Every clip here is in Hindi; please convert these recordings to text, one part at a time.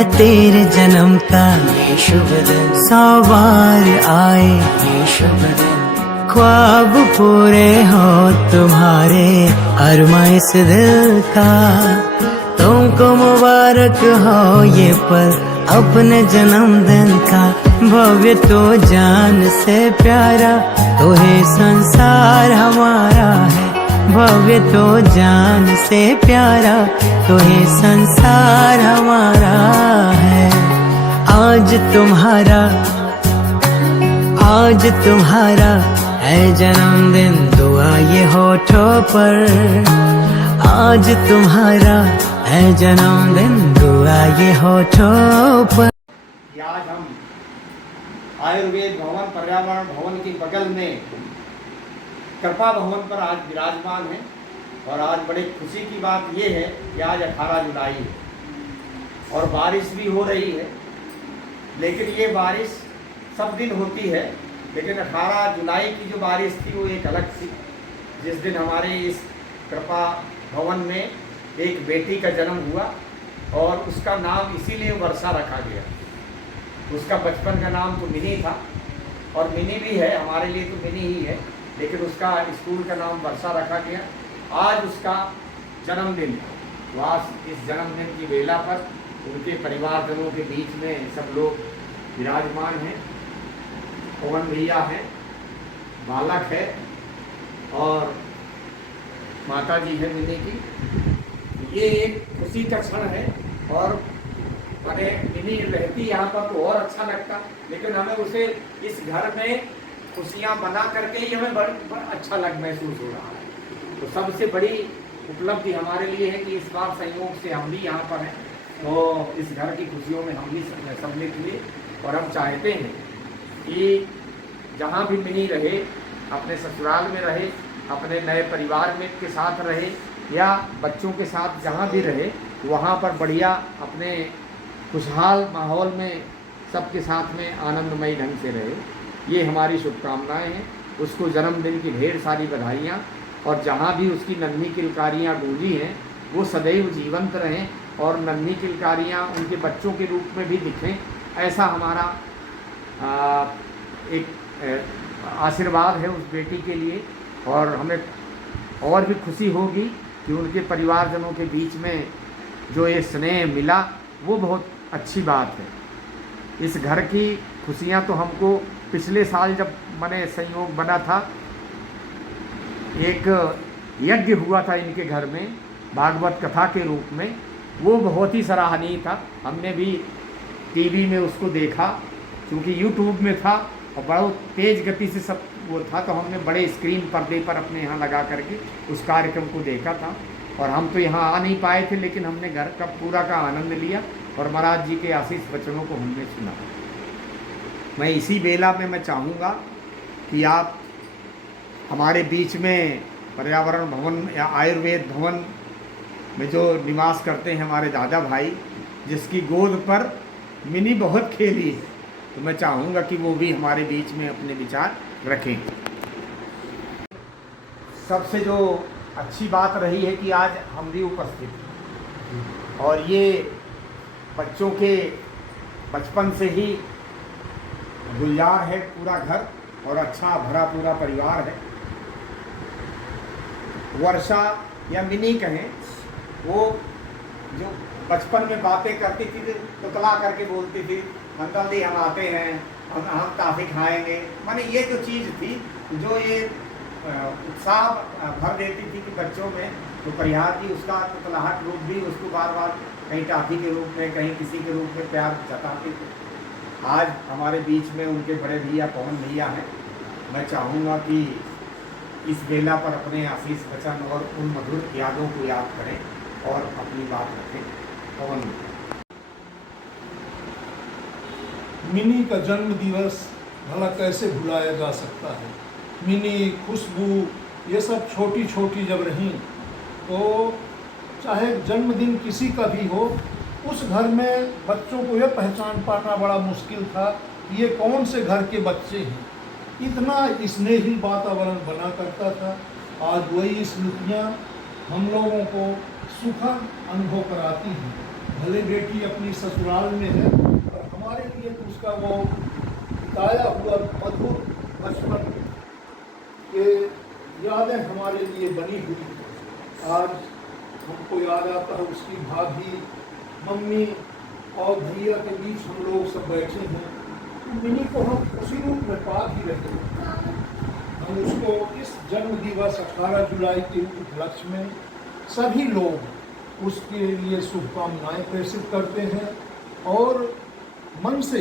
है तेरे जन्म का ये शुभ दिन, 100 बार आए ये शुभ दिन, ख्वाब पूरे हो तुम्हारे अरमा इस दिल का। तुमको मुबारक हो ये पल अपने जन्मदिन का, भव्य तो जान से प्यारा तो है संसार हमारा है, भव्य तो जान से प्यारा तो है संसार हमारा है। आज तुम्हारा है जन्मदिन, दुआ ये होठों पर, आज तुम्हारा है जन्मदिन, दुआ ये होठों पर। आज हम आयुर्वेद भवन पर्यावरण भवन के बगल में कृपा भवन पर आज विराजमान है। और आज बड़ी खुशी की बात यह है कि आज 18 जुलाई है और बारिश भी हो रही है। लेकिन ये बारिश सब दिन होती है, लेकिन 18 जुलाई की जो बारिश थी वो एक अलग थी, जिस दिन हमारे इस कृपा भवन में एक बेटी का जन्म हुआ और उसका नाम इसीलिए वर्षा रखा गया। उसका बचपन का नाम तो मिनी था और मिनी भी है, हमारे लिए तो मिनी ही है, लेकिन उसका स्कूल का नाम वर्षा रखा गया। आज उसका जन्मदिन है। वह इस जन्मदिन की बेला पर उनके परिवारजनों के बीच में सब लोग विराजमान हैं। पवन भैया हैं, बालक है और माता जी है मिनी की। ये एक खुशी का क्षण है और अरे मिनी रहती यहाँ पर तो और अच्छा लगता, लेकिन हमें उसे इस घर में खुशियाँ बना करके ही हमें बड़ा अच्छा महसूस हो रहा है। तो सबसे बड़ी उपलब्धि हमारे लिए है कि इस बार संयोग से हम भी यहाँ पर हैं, तो इस घर की खुशियों में हम भी सम्मिलित हुए। और हम चाहते हैं कि जहाँ भी मिनी रहे, अपने ससुराल में रहे, अपने नए परिवार में के साथ रहे या बच्चों के साथ जहाँ भी रहे, वहाँ पर बढ़िया अपने खुशहाल माहौल में सबके साथ में आनंदमयी ढंग से रहे। ये हमारी शुभकामनाएं हैं। उसको जन्मदिन की ढेर सारी बधाइयाँ, और जहाँ भी उसकी नन्ही किलकारियाँ गूंजी हैं वो सदैव जीवंत रहें और नन्ही किलकारियाँ उनके बच्चों के रूप में भी दिखें, ऐसा हमारा एक आशीर्वाद है उस बेटी के लिए। और हमें और भी खुशी होगी कि उनके परिवारजनों के बीच में जो ये स्नेह मिला वो बहुत अच्छी बात है। इस घर की खुशियाँ तो हमको पिछले साल जब मैंने संयोग बना था, एक यज्ञ हुआ था इनके घर में भागवत कथा के रूप में, वो बहुत ही सराहनीय था। हमने भी टीवी में उसको देखा, क्योंकि यूट्यूब में था और बहुत तेज़ गति से सब वो था, तो हमने बड़े स्क्रीन पर्दे पर अपने यहाँ लगा करके उस कार्यक्रम को देखा था। और हम तो यहाँ आ नहीं पाए थे, लेकिन हमने घर का पूरा का आनंद लिया और महाराज जी के आशीष वचनों को हमने सुना। मैं इसी बेला में मैं चाहूँगा कि आप हमारे बीच में पर्यावरण भवन या आयुर्वेद भवन में जो निवास करते हैं हमारे दादा भाई, जिसकी गोद पर मिनी बहुत खेली है, तो मैं चाहूँगा कि वो भी हमारे बीच में अपने विचार रखें। सबसे जो अच्छी बात रही है कि आज हम भी उपस्थित हैं और ये बच्चों के बचपन से ही गुलजार है पूरा घर और अच्छा भरा पूरा परिवार है। वर्षा या मिनी कहें, वो जो बचपन में बातें करती थी, तुतला करके बोलती थी, अंकल जी हम आते हैं, हम काफ़ी खाएंगे, माने ये जो चीज़ थी जो ये उत्साह भर देती थी कि बच्चों में, तो परिहार जी उसका तुतलाहट रूप भी उसको बार बार कहीं टाफी के रूप में, कहीं किसी के रूप में प्यार जताते थे। आज हमारे बीच में उनके बड़े भैया पवन भैया हैं। मैं चाहूँगा कि इस बेला पर अपने आशीष वचन और उन मधुर यादों को याद करें और अपनी बात रखें। पवन मिनी का जन्म दिवस भला कैसे भुलाया जा सकता है। मिनी, खुशबू, ये सब छोटी छोटी जब रहीं, तो चाहे जन्मदिन किसी का भी हो, उस घर में बच्चों को यह पहचान पाना बड़ा मुश्किल था कि ये कौन से घर के बच्चे हैं। इतना स्नेही वातावरण बना करता था। आज वही स्मृतियाँ हम लोगों को सुखद अनुभव कराती हैं। भले बेटी अपनी ससुराल में है, पर हमारे लिए तो उसका वो बिताया हुआ मधुर बचपन के यादें हमारे लिए बनी हुई हैं। आज हमको याद आता है उसकी भाभी, मम्मी और भैया के बीच हम लोग सब बैठे हैं, तो मिनी को हम उसी रूप में पा ही रहे हैं। हम उसको इस जन्म दिवस 18 जुलाई के उपलक्ष्य में सभी लोग उसके लिए शुभकामनाएं प्रेषित करते हैं और मन से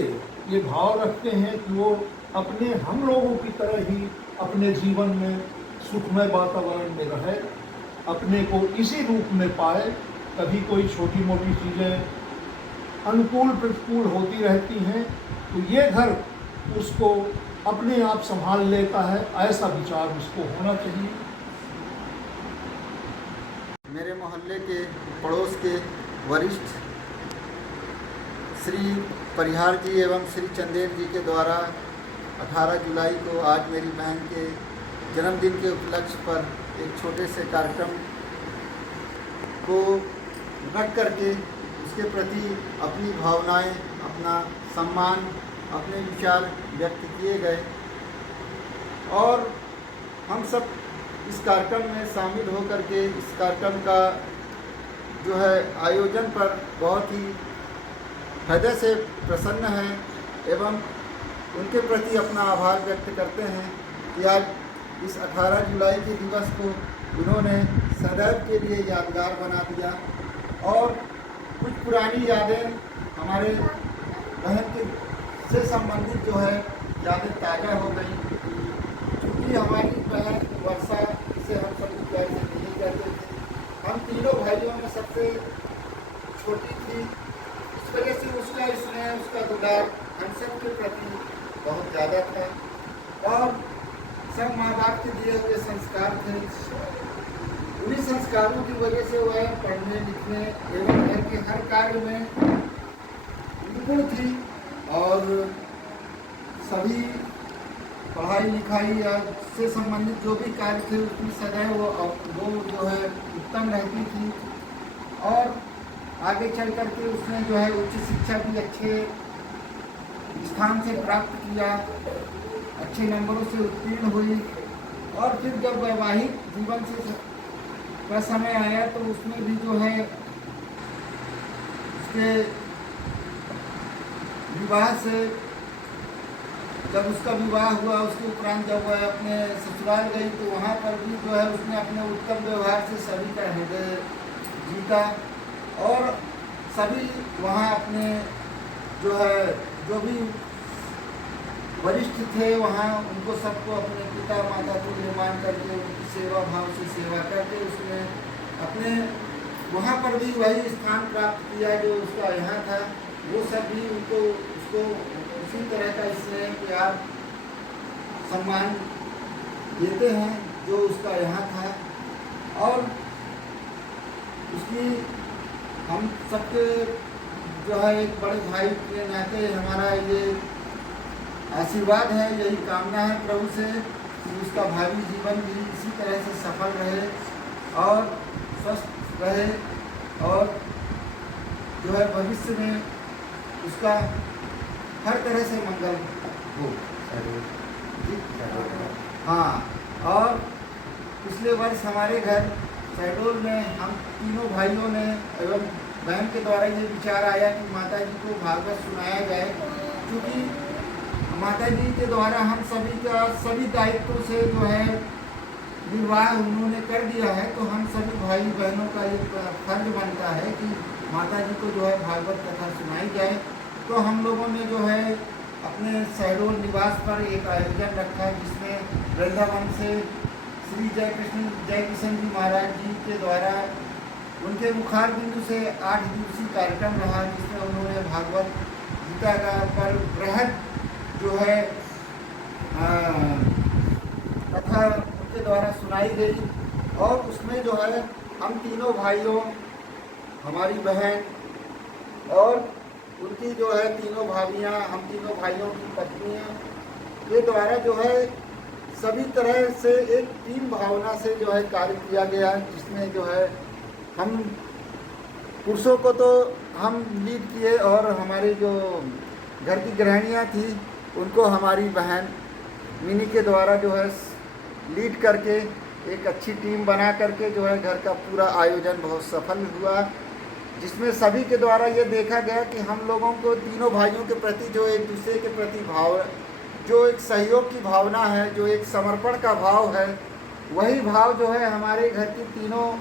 ये भाव रखते हैं कि वो अपने हम लोगों की तरह ही अपने जीवन में सुखमय वातावरण में रहे, अपने को इसी रूप में पाए। कभी कोई छोटी मोटी चीज़ें अनुकूल प्रतिकूल होती रहती हैं, तो ये घर उसको अपने आप संभाल लेता है, ऐसा विचार उसको होना चाहिए। मेरे मोहल्ले के पड़ोस के वरिष्ठ श्री परिहार जी एवं श्री चंदेल जी के द्वारा 18 जुलाई को आज मेरी बहन के जन्मदिन के उपलक्ष्य पर एक छोटे से कार्यक्रम को रख करके उसके प्रति अपनी भावनाएं, अपना सम्मान, अपने विचार व्यक्त किए गए और हम सब इस कार्यक्रम में शामिल होकर के इस कार्यक्रम का जो है आयोजन पर बहुत ही हृदय से प्रसन्न हैं एवं उनके प्रति अपना आभार व्यक्त करते हैं कि आज इस 18 जुलाई के दिवस को उन्होंने सदैव के लिए यादगार बना दिया और कुछ पुरानी यादें हमारे बहन के से संबंधित जो है यादें ताज़ा हो गई। क्योंकि हमारी बहन वर्षा, जिसे हम सभी प्यार से नहीं कहते थे, हम तीनों भाइयों में सबसे छोटी थी, इस वजह से उसका स्नेह, उसका दुलार हम सब के प्रति बहुत ज़्यादा था और सब माँ बाप के दिए हुए संस्कार थे। उन्हीं संस्कारों की वजह से वह पढ़ने लिखने एवं घर के हर कार्य में निपुण थी और सभी पढ़ाई लिखाई या से संबंधित जो भी कार्य थे उसमें सदैव वो जो है उत्तम रहती थी और आगे चल करके उसने जो है उच्च शिक्षा भी अच्छे स्थान से प्राप्त किया, अच्छे नंबरों से उत्तीर्ण हुई और फिर जब वैवाहिक जीवन से का समय आया तो उसमें भी जो है उसके विवाह से जब उसका विवाह हुआ उसके उपरांत जब वह अपने ससुराल गई तो वहाँ पर भी जो है उसने अपने उत्तम व्यवहार से सभी का हृदय जीता और सभी वहाँ अपने जो है जो भी वरिष्ठ थे वहाँ उनको सबको अपने पिता माता को निर्माण करके उनकी सेवा भाव से सेवा करके उसने अपने वहाँ पर भी वही स्थान प्राप्त किया जो उसका यहाँ था। वो सब भी उनको उसको उसी तरह का स्नेह प्यार सम्मान देते हैं जो उसका यहाँ था और उसकी हम सबके जो है एक बड़े भाई के नाते हमारा ये आशीर्वाद है, यही कामना है प्रभु से कि उसका भावी जीवन भी इसी तरह से सफल रहे और स्वस्थ रहे और जो है भविष्य में उसका हर तरह से मंगल हो। हाँ, और पिछले वर्ष हमारे घर शहडोल में हम तीनों भाइयों ने एवं बहन के द्वारा ये विचार आया कि माता जी को भागवत सुनाया जाए, क्योंकि माता जी के द्वारा हम सभी का सभी दायित्वों से जो है विवाह उन्होंने कर दिया है, तो हम सभी भाई बहनों का एक फर्ज बनता है कि माता जी को जो है भागवत कथा सुनाई जाए। तो हम लोगों ने जो है अपने शहडोल निवास पर एक आयोजन रखा जिसमें वृंदावन से श्री जय किशन जी महाराज जी के द्वारा उनके मुखार बिंदु से 8 दिवसीय कार्यक्रम रहा, जिसमें उन्होंने भागवत गीता का पर बृहद जो है कथा उनके द्वारा सुनाई गई और उसमें जो है हम तीनों भाइयों, हमारी बहन और उनकी जो है तीनों भाभियाँ, हम तीनों भाइयों की पत्नियाँ के द्वारा जो है सभी तरह से एक टीम भावना से जो है कार्य किया गया, जिसमें जो है हम पुरुषों को तो हम लीड किए और हमारी जो घर की गृहिणियाँ थी उनको हमारी बहन मिनी के द्वारा जो है लीड करके एक अच्छी टीम बना करके जो है घर का पूरा आयोजन बहुत सफल हुआ, जिसमें सभी के द्वारा ये देखा गया कि हम लोगों को तीनों भाइयों के प्रति जो एक दूसरे के प्रति भाव, जो एक सहयोग की भावना है, जो एक समर्पण का भाव है, वही भाव जो है हमारे घर की तीनों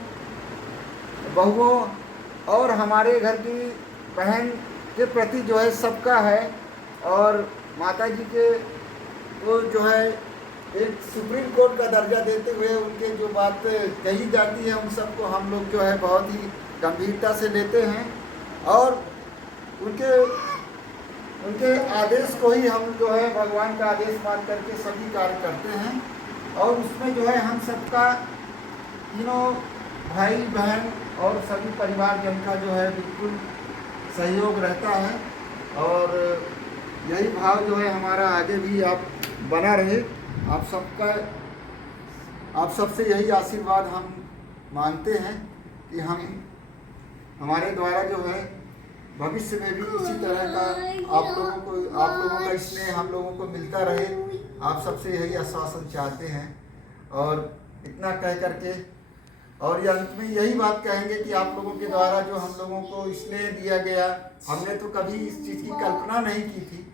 बहुओं और हमारे घर की बहन के प्रति जो है सबका है। और माता जी के को जो है एक सुप्रीम कोर्ट का दर्जा देते हुए उनके जो बात कही जाती है उन सबको हम लोग जो है बहुत ही गंभीरता से लेते हैं और उनके आदेश को ही हम जो है भगवान का आदेश मान करके सभी कार्य करते हैं। और उसमें जो है हम सबका तीनों भाई बहन और सभी परिवारजन का जो है बिल्कुल सहयोग रहता है और यही भाव जो है हमारा आगे भी आप बना रहे। आप सबसे यही आशीर्वाद हम मांगते हैं कि हमारे द्वारा जो है भविष्य में भी इसी तरह का आप लोगों का स्नेह हम लोगों को मिलता रहे। आप सबसे यही आश्वासन चाहते हैं और इतना कह करके और ये अंत में यही बात कहेंगे कि आप लोगों के द्वारा जो हम लोगों को स्नेह दिया गया, हमने तो कभी इस चीज़ की कल्पना नहीं की थी,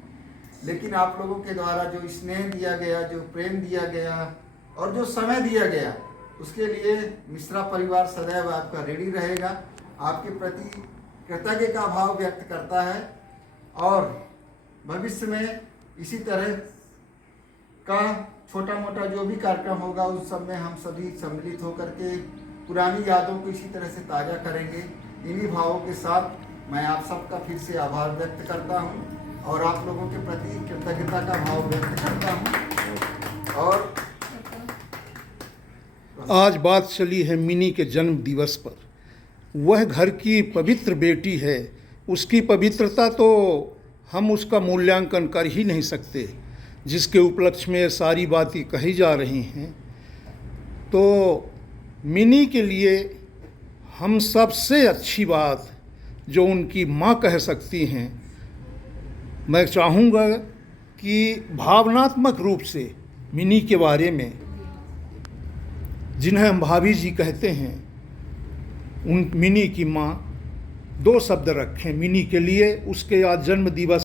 लेकिन आप लोगों के द्वारा जो स्नेह दिया गया, जो प्रेम दिया गया और जो समय दिया गया, उसके लिए मिश्रा परिवार सदैव आपका ऋणी रहेगा, आपके प्रति कृतज्ञ का भाव व्यक्त करता है और भविष्य में इसी तरह का छोटा मोटा जो भी कार्यक्रम होगा उस सब में हम सभी सम्मिलित होकर के पुरानी यादों को इसी तरह से ताज़ा करेंगे। इन्हीं भावों के साथ मैं आप सबका फिर से आभार व्यक्त करता हूँ और आप लोगों के प्रति कृतज्ञता का भाव व्यक्त करता हूँ। और आज बात चली है मिनी के जन्म दिवस पर। वह घर की पवित्र बेटी है, उसकी पवित्रता तो हम उसका मूल्यांकन कर ही नहीं सकते, जिसके उपलक्ष्य में सारी बातें कही जा रही हैं। तो मिनी के लिए हम सबसे अच्छी बात जो उनकी माँ कह सकती हैं, मैं चाहूँगा कि भावनात्मक रूप से मिनी के बारे में, जिन्हें हम भाभी जी कहते हैं, उन मिनी की माँ 2 शब्द रखें मिनी के लिए। उसके आज जन्म दिवस